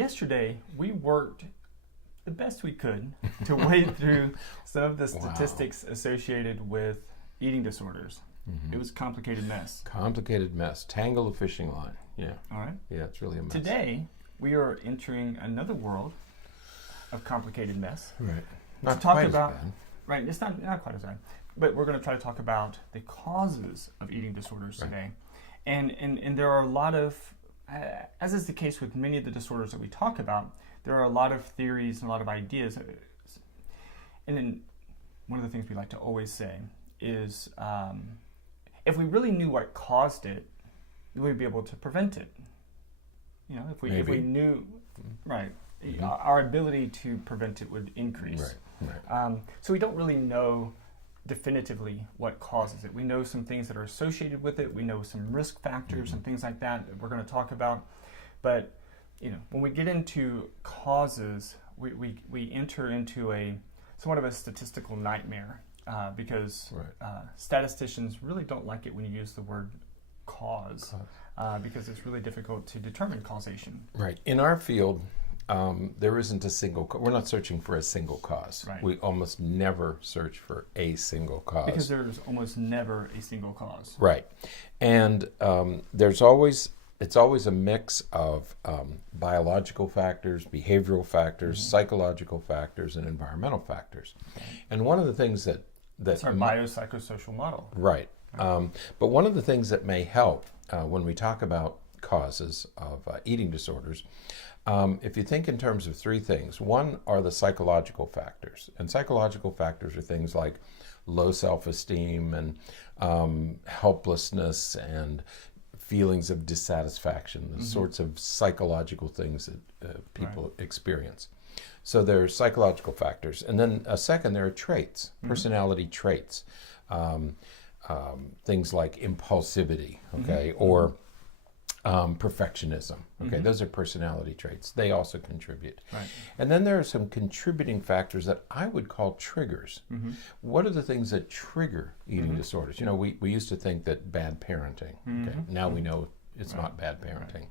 yesterday we worked the best we could to wade through some of the statistics associated with eating disorders. It was a complicated mess. Complicated mess. Tangle a fishing line. Yeah. All right. Yeah, it's really a mess. Today, we are entering another world of complicated mess. Right. Not quite as bad. Right, it's not quite as bad. But we're going to try to talk about the causes of eating disorders today. And there are a lot of, as is the case with many of the disorders that we talk about, there are a lot of theories and a lot of ideas. And then one of the things we like to always say is if we really knew what caused it, we'd be able to prevent it. You know, if we knew, right, our ability to prevent it would increase. Right. So we don't really know definitively what causes it. We know some things that are associated with it. We know some risk factors and things like that we're going to talk about. But you know, when we get into causes, we enter into somewhat of a statistical nightmare because statisticians really don't like it when you use the word cause. Because it's really difficult to determine causation. Right. In our field, there isn't a single we're not searching for a single cause. Right. We almost never search for a single cause. Because there's almost never a single cause. Right. And it's always a mix of biological factors, behavioral factors, psychological factors, and environmental factors. And one of the things that it's our biopsychosocial model. Right. But one of the things that may help when we talk about causes of eating disorders, if you think in terms of three things, one are the psychological factors. And psychological factors are things like low self-esteem and helplessness and feelings of dissatisfaction, the sorts of psychological things that people experience. So there are psychological factors. And then a second, there are traits, personality traits. Things like impulsivity, or perfectionism. Those are personality traits. They also contribute. Right. And then there are some contributing factors that I would call triggers. What are the things that trigger eating disorders? You know, we used to think that bad parenting. Now we know it's not bad parenting,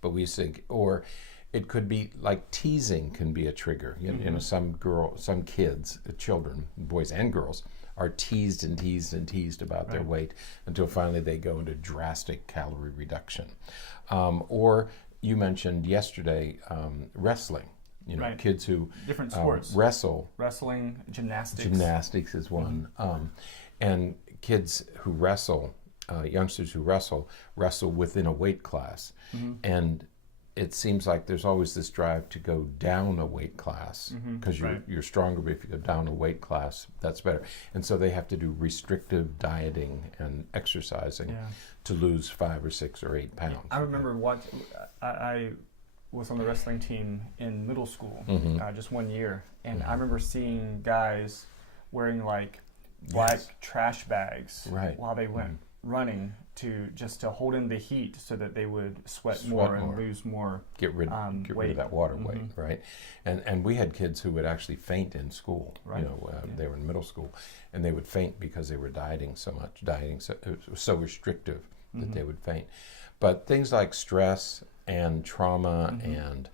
but we think, or it could be like teasing can be a trigger. You know, some kids, children, boys and girls, are teased and teased and teased about their weight until finally they go into drastic calorie reduction. Or you mentioned yesterday wrestling. You know, kids who different sports wrestle. Wrestling, gymnastics. Gymnastics is one. And kids who wrestle, youngsters who wrestle within a weight class. And it seems like there's always this drive to go down a weight class because you're stronger, but if you go down a weight class, that's better. And so they have to do restrictive dieting and exercising to lose 5 or 6 or 8 pounds. I remember I was on the wrestling team in middle school, just 1 year, and I remember seeing guys wearing like black trash bags while they went running to hold in the heat so that they would sweat more and lose more. Get rid of that water weight, right? And we had kids who would actually faint in school. You know, they were in middle school, and they would faint because they were dieting so much. It was so restrictive that they would faint. But things like stress and trauma and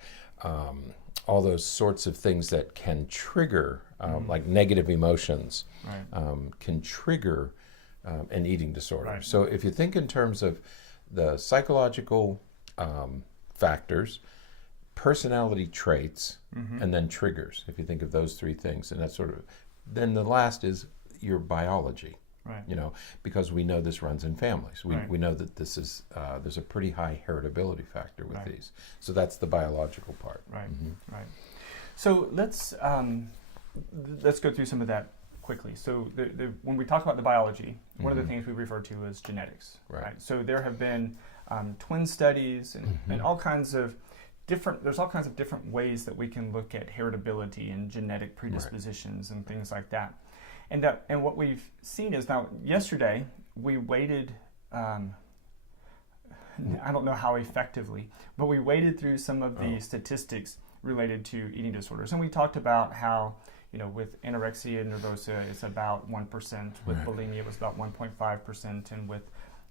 all those sorts of things that can trigger, like negative emotions, can trigger an eating disorder. So if you think in terms of the psychological factors, personality traits, and then triggers, if you think of those three things, and that's sort of, then the last is your biology. You know, because we know this runs in families. We know that this is there's a pretty high heritability factor with these. So that's the biological part. Right. So let's go through some of that quickly. So when we talk about the biology, one of the things we refer to is genetics. Right. So there have been twin studies and all kinds of there's all kinds of different ways that we can look at heritability and genetic predispositions and things like that. And what we've seen is now, yesterday, we waded, I don't know how effectively, but we waded through some of the statistics related to eating disorders. And we talked about how, you know, with anorexia nervosa, it's about 1%, with bulimia, it was about 1.5%, and with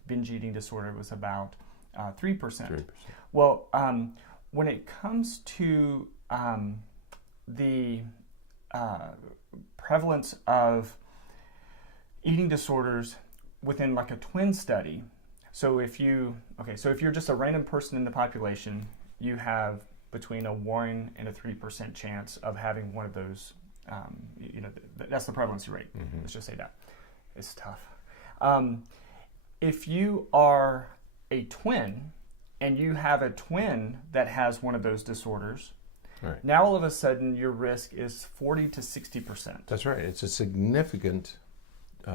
binge eating disorder, it was about 3%. Well, when it comes to the prevalence of eating disorders within like a twin study, so if you're just a random person in the population, you have between a 1 and a 3% chance of having one of those. That's the prevalence rate. Let's just say that. It's tough. If you are a twin and you have a twin that has one of those disorders, right, now all of a sudden your risk is 40 to 60%. That's right. It's a significant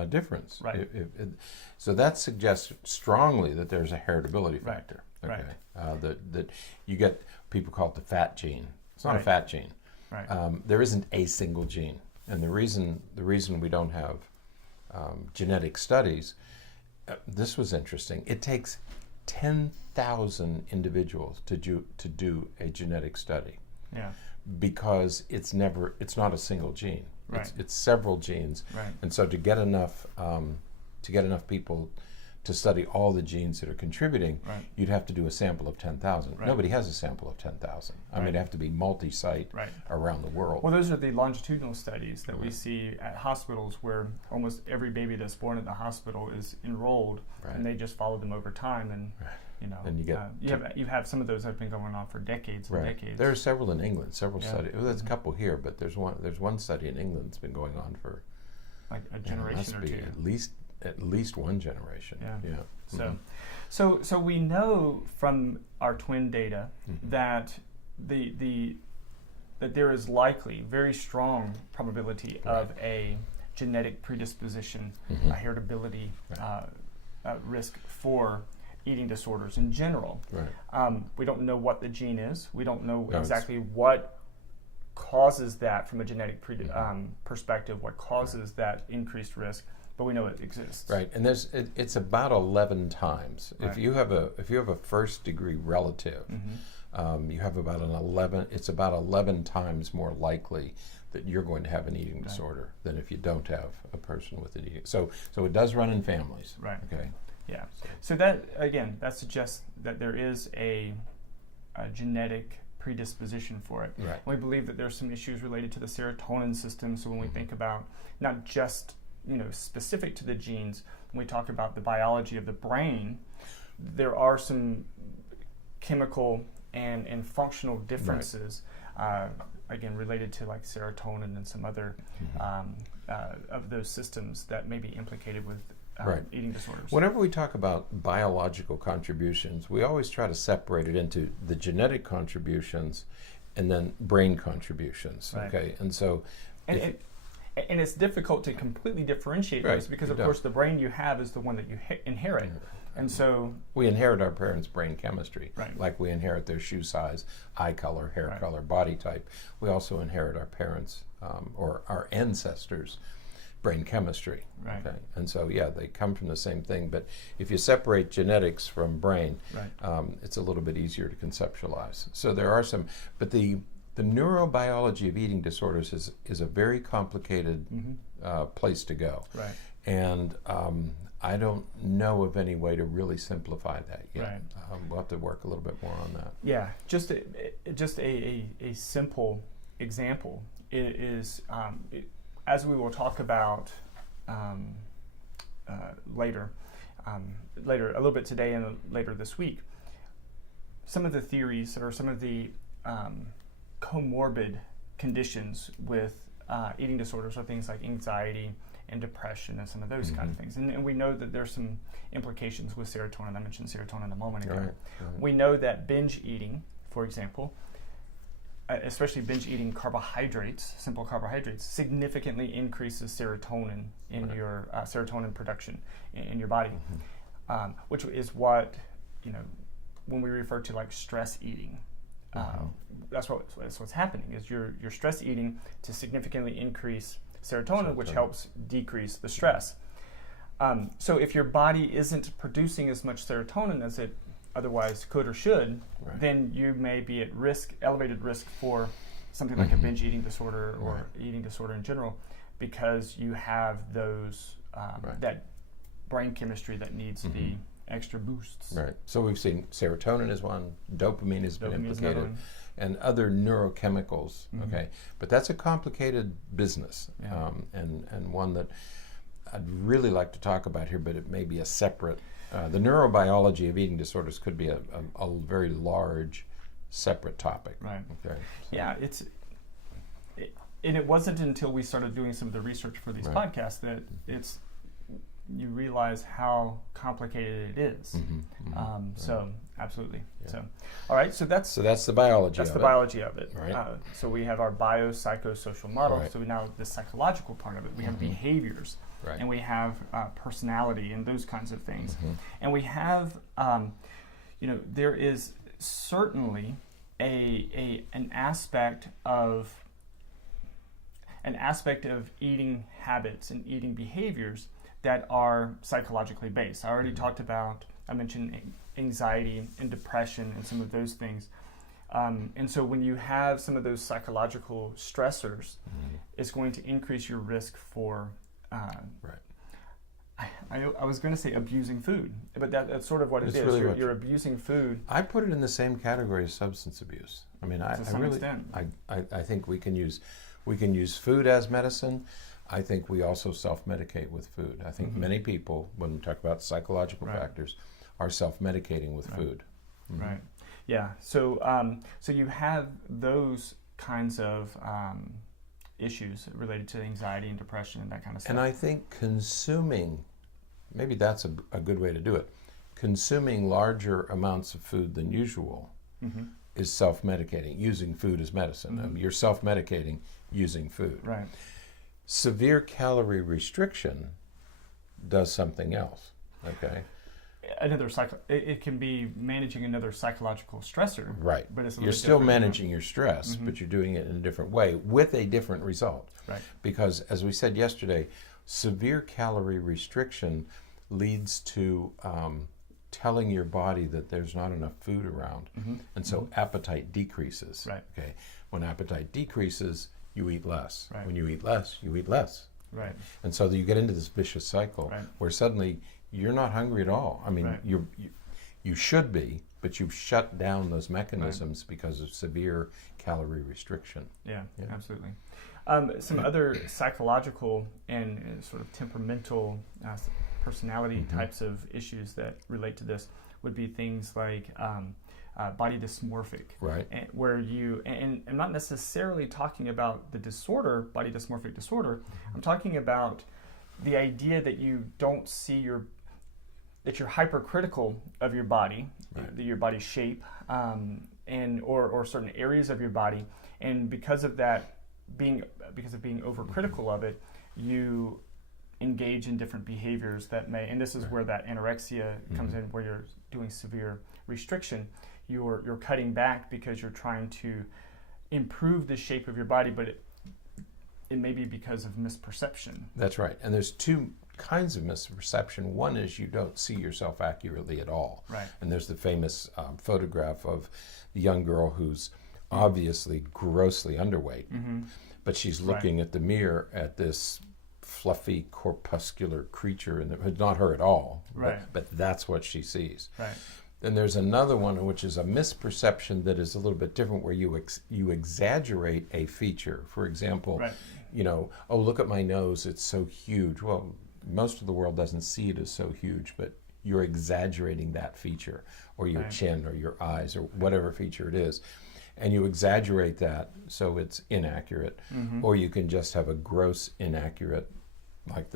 difference. Right. So that suggests strongly that there's a heritability factor. Right. Okay. Right. That you get, people call it the fat gene. It's not right. a fat gene. Right. There isn't a single gene, and the reason we don't have genetic studies, this was interesting. It takes 10,000 individuals to do a genetic study. Yeah. Because it's not a single gene. Right. It's several genes. Right. And so to get enough people to study all the genes that are contributing, right, you'd have to do a sample of 10,000. Right. Nobody has a sample of 10,000. I mean, it'd have to be multi-site right. around the world. Well, those are the longitudinal studies that we see at hospitals where almost every baby that's born at the hospital is enrolled, right, and they just follow them over time. And and you have some of those that have been going on for decades and right. decades. There are several in England, studies. Well, there's mm-hmm. a couple here, but there's one study in England that's been going on for like a generation or two. At least one generation. Yeah. Mm-hmm. So we know from our twin data mm-hmm. that that there is likely very strong probability right. of a genetic predisposition, mm-hmm. a heritability right. risk for eating disorders in general. Right. We don't know what the gene is. We don't know exactly what causes that from a genetic perspective, what causes that increased risk, but we know it exists. Right, and it's about 11 times. Right. If you have a first degree relative, mm-hmm. You have about 11. It's about 11 times more likely that you're going to have an eating disorder than if you don't have a person with an eating. So it does run in families. Right. Okay. Yeah. So that that suggests that there is a genetic predisposition for it. Right. We believe that there's some issues related to the serotonin system. So when we think about not just specific to the genes, when we talk about the biology of the brain, there are some chemical and functional differences. Right. Again, related to like serotonin and some other of those systems that may be implicated with right. eating disorders. Whenever we talk about biological contributions, we always try to separate it into the genetic contributions and then brain contributions. Right. Okay, and so and it's difficult to completely differentiate those because, of course, the brain you have is the one that you inherit. And so we inherit our parents' brain chemistry, right. like we inherit their shoe size, eye color, hair right. color, body type. We also inherit our parents' or our ancestors' brain chemistry. Right. Okay? And so, they come from the same thing. But if you separate genetics from brain, right. It's a little bit easier to conceptualize. So there are some, but the neurobiology of eating disorders is a very complicated mm-hmm. Place to go. Right. And I don't know of any way to really simplify that yet. Right. We'll have to work a little bit more on that. Yeah, just a simple example is as we will talk about later a little bit today and later this week, some of the theories or some of the comorbid conditions with eating disorders are things like anxiety and depression and some of those kind of things. And we know that there's some implications with serotonin. I mentioned serotonin a moment ago. Right. We know that binge eating, for example, especially binge eating carbohydrates, simple carbohydrates, significantly increases serotonin in your serotonin production in your body, which is what, when we refer to like stress eating, that's what's happening is you're stress eating to significantly increase serotonin, which helps decrease the stress. So if your body isn't producing as much serotonin as it otherwise could or should, then you may be at risk, elevated risk for something like a binge eating disorder or eating disorder in general, because you have those that brain chemistry that needs to be extra boosts. Right. So we've seen serotonin is one, dopamine has been implicated, and other neurochemicals. Okay, but that's a complicated business, and one that I'd really like to talk about here, but it may be a separate. The neurobiology of eating disorders could be a very large, separate topic. Right. Okay. So. Yeah, and it wasn't until we started doing some of the research for these podcasts that you realize how complicated it is. So absolutely. Yeah. So, all right. So that's the biology. That's the biology of it. Right. So we have our biopsychosocial model. Right. So now the psychological part of it. We have behaviors, and we have personality and those kinds of things. And we have, there is certainly an aspect of eating habits and eating behaviors that are psychologically based. I mentioned anxiety and depression and some of those things. And so when you have some of those psychological stressors, it's going to increase your risk for, I was going to say abusing food, but that's sort of what it is. Really you're abusing food. I put it in the same category as substance abuse. I mean, I think we can use food as medicine. I think we also self-medicate with food. I think many people, when we talk about psychological factors, are self-medicating with food. Right. Yeah. So you have those kinds of issues related to anxiety and depression and that kind of stuff. And I think maybe that's a good way to do it. Consuming larger amounts of food than usual is self-medicating, using food as medicine. You're self-medicating using food. Right. Severe calorie restriction does something else. Okay. It can be managing another psychological stressor. Right. But it's you're still managing your stress, but you're doing it in a different way with a different result. Right. Because as we said yesterday, severe calorie restriction leads to telling your body that there's not enough food around, and so appetite decreases. Right. Okay. When appetite decreases, you eat less. Right. When you eat less, you eat less. Right. And so you get into this vicious cycle where suddenly you're not hungry at all. I mean, you should be, but you've shut down those mechanisms because of severe calorie restriction. Yeah. Absolutely. Some other psychological and sort of temperamental personality types of issues that relate to this would be things like body dysmorphic, right? Where and I'm not necessarily talking about the disorder, body dysmorphic disorder. I'm talking about the idea that you don't see that you're hypercritical of your body, your body shape, or certain areas of your body, and because of being overcritical of it, you engage in different behaviors that may, and this is where that anorexia comes in, where you're doing severe restriction. You're cutting back because you're trying to improve the shape of your body, but it may be because of misperception. That's right. And there's two kinds of misperception. One is you don't see yourself accurately at all. Right. And there's the famous photograph of the young girl who's obviously grossly underweight, but she's looking at the mirror at this fluffy corpuscular creature, and it's not her at all, but that's what she sees. Right. Then there's another one which is a misperception that is a little bit different, where you exaggerate a feature. For example, oh, look at my nose, it's so huge. Well, most of the world doesn't see it as so huge, but you're exaggerating that feature, or your chin, or your eyes, or whatever feature it is. And you exaggerate that so it's inaccurate, or you can just have a gross inaccurate, like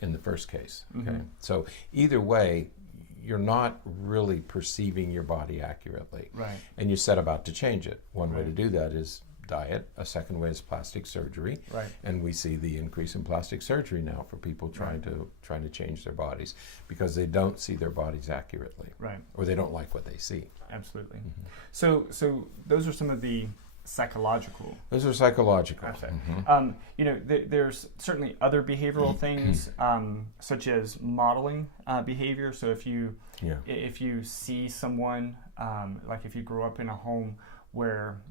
in the first case. Okay, so either way, you're not really perceiving your body accurately, and you set about to change it. One way to do that is diet. A second way is plastic surgery, and we see the increase in plastic surgery now for people trying to change their bodies because they don't see their bodies accurately, or they don't like what they see. Absolutely. So those are some of the psychological. Those are psychological. There's certainly other behavioral things, such as modeling behavior. So if you see someone, like if you grow up in a home where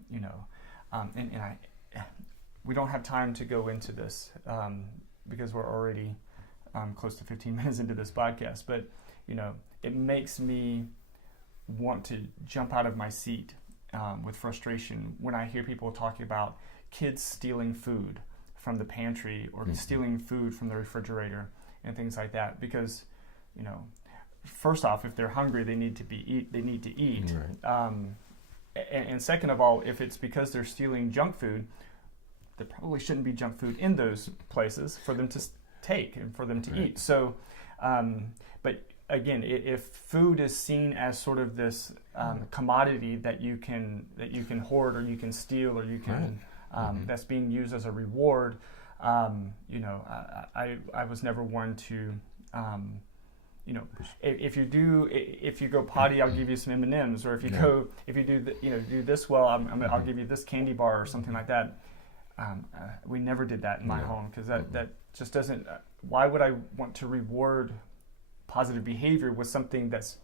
we don't have time to go into this because we're already close to 15 minutes into this podcast, but it makes me want to jump out of my seat with frustration when I hear people talking about kids stealing food from the pantry or stealing food from the refrigerator and things like that. Because, first off, if they're hungry, they need to eat. Right. And second of all, if it's because they're stealing junk food, there probably shouldn't be junk food in those places for them to take and for them to eat. So, but again, if food is seen as sort of this commodity that you can hoard or you can steal or you can that's being used as a reward, I was never one to. If you go potty, I'll give you some M&Ms, or if you do this well, I'll give you this candy bar or something like that. We never did that in my home, because that just doesn't. Why would I want to reward positive behavior with something that's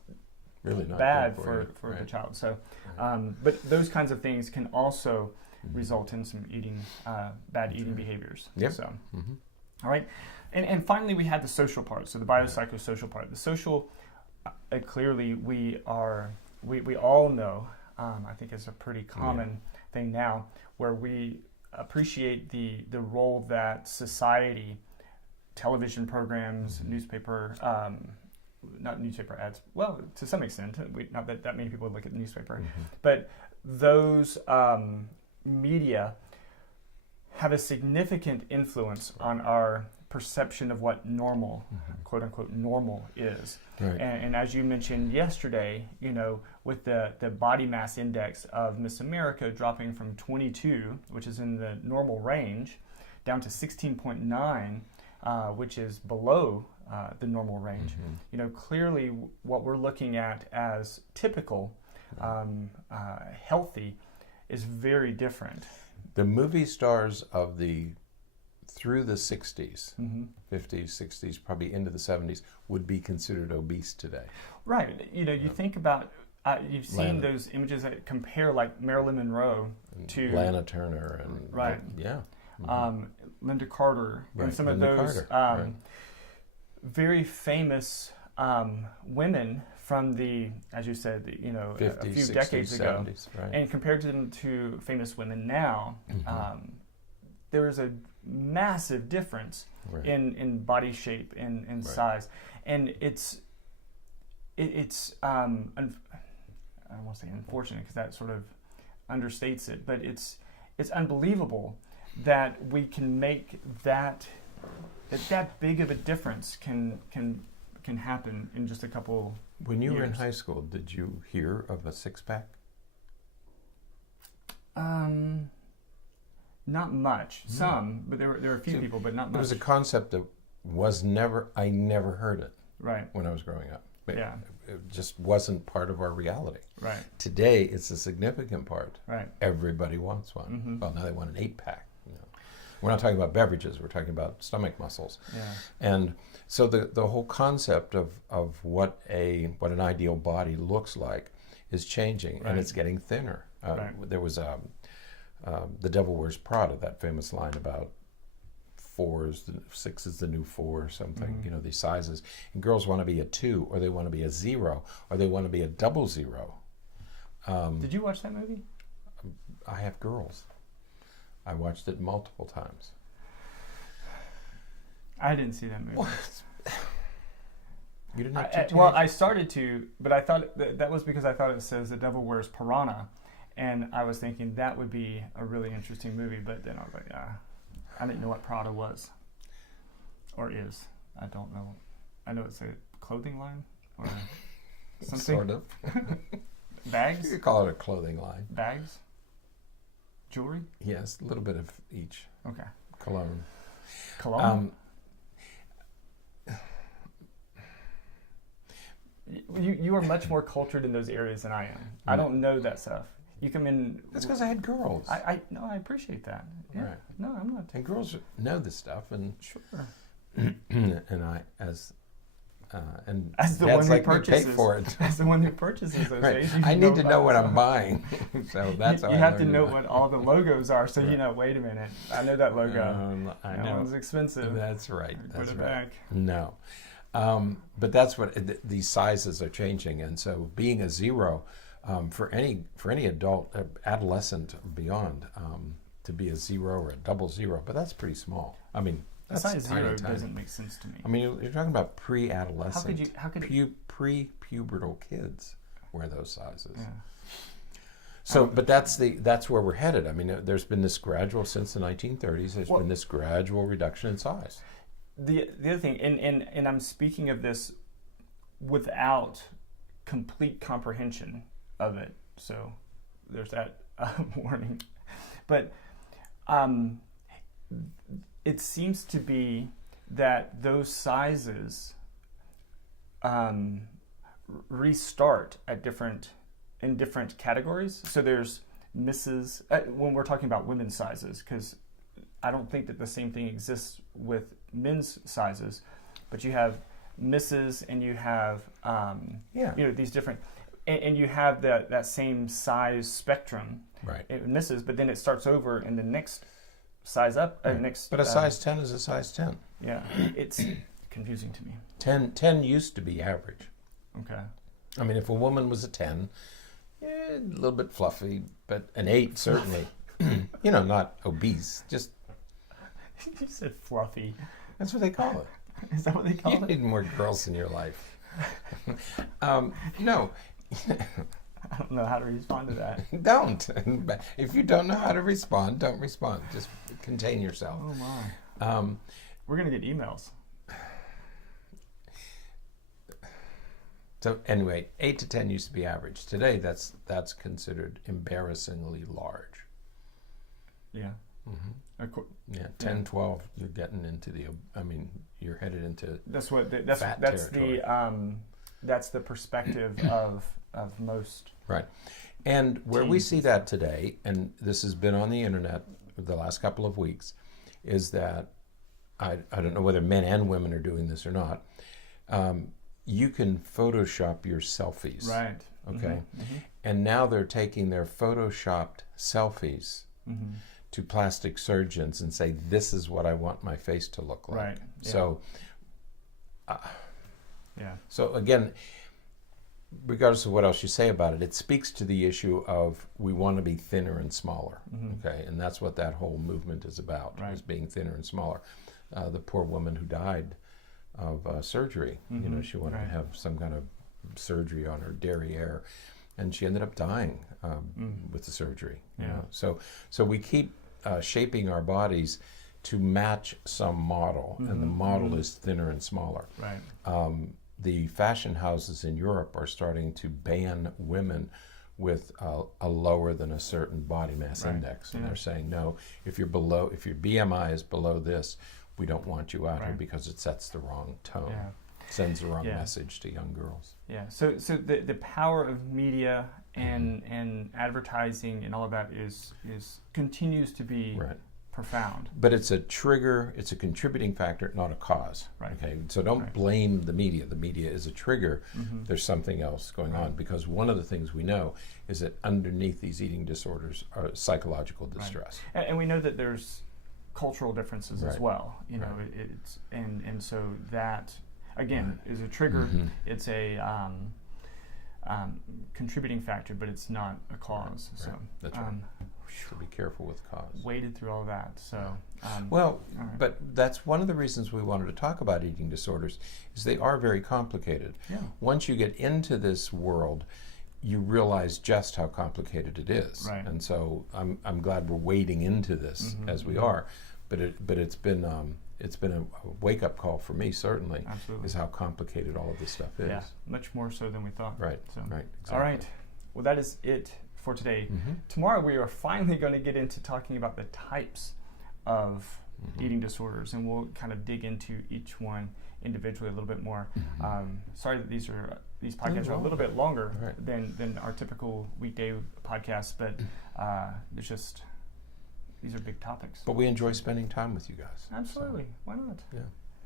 really not bad for the child? So, but those kinds of things can also result in some bad eating behaviors. Yep. So, all right. And finally, we had the social part, so the biopsychosocial part. The social, clearly, we all know, I think it's a pretty common thing now, where we appreciate the role that society, television programs, newspaper, not newspaper ads, well, to some extent, not that many people look at the newspaper, but those media have a significant influence on our perception of what normal, quote unquote, normal is. Right. And as you mentioned yesterday, with the body mass index of Miss America dropping from 22, which is in the normal range, down to 16.9, which is below the normal range. Clearly what we're looking at as typical, healthy, is very different. The movie stars of through the 60s, 50s, 60s, probably into the 70s, would be considered obese today. Right. You think about, you've seen those images that compare like Marilyn Monroe to Lana Turner and right. Linda Carter, and some Linda of those very famous women from the, as you said, 50s, a few 60s, decades ago, 70s, right. and compared them to famous women now, there is a massive difference in body shape and size, and it's I don't want to say unfortunate because that sort of understates it, but it's unbelievable that we can make that big of a difference can happen in just a couple. When you were in high school, did you hear of a six-pack? Not much. Some, but there were a few people, but not much. It was a concept that I never heard it. Right. When I was growing up. It just wasn't part of our reality. Right. Today, it's a significant part. Right. Everybody wants one. Well, now they want an 8-pack. We're not talking about beverages. We're talking about stomach muscles. Yeah. And so the whole concept of what an ideal body looks like is changing, and it's getting thinner. There was The Devil Wears Prada, that famous line about 6 is the new 4 or something, these sizes. And girls want to be a 2, or they want to be a 0, or they want to be a 00. Did you watch that movie? I have girls. I watched it multiple times. I didn't see that movie. What? You didn't have I started to, but I thought that was because I thought it says The Devil Wears Piranha, and I was thinking that would be a really interesting movie, but then I was like, I didn't know what Prada was, or is. I don't know. I know it's a clothing line, or something. Sort of. Bags? You could call it a clothing line. Bags? Jewelry? Yes, a little bit of each. Okay. Cologne. Cologne? You are much more cultured in those areas than I am. I don't know that stuff. You come in. That's because I had girls. I appreciate that. Yeah. Right. No, I'm not. And girls know this stuff, and sure. And I as the one who like purchases, pay for it. As the one who purchases those things, I need to know what I'm buying. So that's you have to know what all the logos are. So wait a minute, I know that logo. I know that one's expensive. That's right. Put it back. No. But that's what these sizes are changing, and so being a 0 for any adult, adolescent or beyond, to be a 0 or a double 0, but that's pretty small. I mean, that's size tiny, 0 tiny. doesn't make sense to me. I mean, you're talking about pre-adolescent, How could pre-pubertal kids wear those sizes. Yeah. So, but that's where we're headed. I mean, there's been this gradual, since the 1930s, there's been this gradual reduction in size. The other thing, and I'm speaking of this without complete comprehension of it, so there's that warning. But it seems to be that those sizes restart in different categories. So there's Mrs. When we're talking about women's sizes, because I don't think that the same thing exists with men's sizes, but you have Mrs. and you have these different, and you have that same size spectrum, right? Mrs. But then it starts over in the next size up, next. But a size 10 is a size 10. Yeah, it's confusing to me. 10 used to be average. Okay. I mean, if a woman was a 10, a little bit fluffy, but an 8 certainly. Not obese, just. You said fluffy. That's what they call it. Is that what they call it? You need more girls in your life. No. I don't know how to respond to that. Don't. If you don't know how to respond, don't respond. Just contain yourself. Oh my. We're going to get emails. So anyway, 8 to 10 used to be average. Today, that's considered embarrassingly large. Yeah. Mm-hmm. 10, 12, you're getting into you're headed into that's the perspective of most. Right. And where we see that today, and this has been on the internet the last couple of weeks, is that I don't know whether men and women are doing this or not. You can Photoshop your selfies. Right. Okay. Mm-hmm. And now they're taking their Photoshopped selfies to plastic surgeons and say, this is what I want my face to look like. Right. Yeah. So, So again, regardless of what else you say about it, it speaks to the issue of we want to be thinner and smaller. Okay. And that's what that whole movement is about, is being thinner and smaller. The poor woman who died of surgery, she wanted to have some kind of surgery on her derriere, and she ended up dying with the surgery. You know? So we keep shaping our bodies to match some model, and the model is thinner and smaller. Right. The fashion houses in Europe are starting to ban women with a lower than a certain body mass index, and they're saying, no, if your BMI is below this, we don't want you out here because it sets the wrong tone, sends the wrong message to young girls. Yeah. So the power of media and advertising and all of that is continues to be profound. But it's a trigger. It's a contributing factor, not a cause. Right. Okay. So don't blame the media. The media is a trigger. There's something else going on, because one of the things we know is that underneath these eating disorders are psychological distress. And we know that there's cultural differences as well. It's and so that again is a trigger. It's a contributing factor, but it's not a cause. So that's right. So be careful with cause. Waded through all that. So but that's one of the reasons we wanted to talk about eating disorders, is they are very complicated. Yeah. Once you get into this world, you realize just how complicated it is. Right. And so I'm glad we're wading into this as we are, but it's been a wake-up call for me, certainly. Absolutely. Is how complicated all of this stuff is. Yeah, much more so than we thought. Right. So. Right. Exactly. All right. Well, that is it for today. Tomorrow we are finally going to get into talking about the types of eating disorders, and we'll kind of dig into each one individually a little bit more. Sorry that these podcasts are a little bit longer than our typical weekday podcasts, but these are big topics. But we enjoy spending time with you guys. Absolutely. So, why not? Yeah.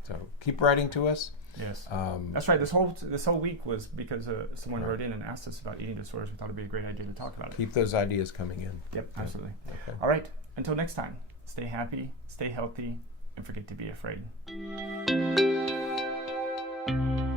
So keep writing to us. Yes. That's right. This whole week was because someone wrote in and asked us about eating disorders. We thought it'd be a great idea to talk about it. Keep those ideas coming in. Yep, absolutely. Okay. All right. Until next time, stay happy, stay healthy, and forget to be afraid. you.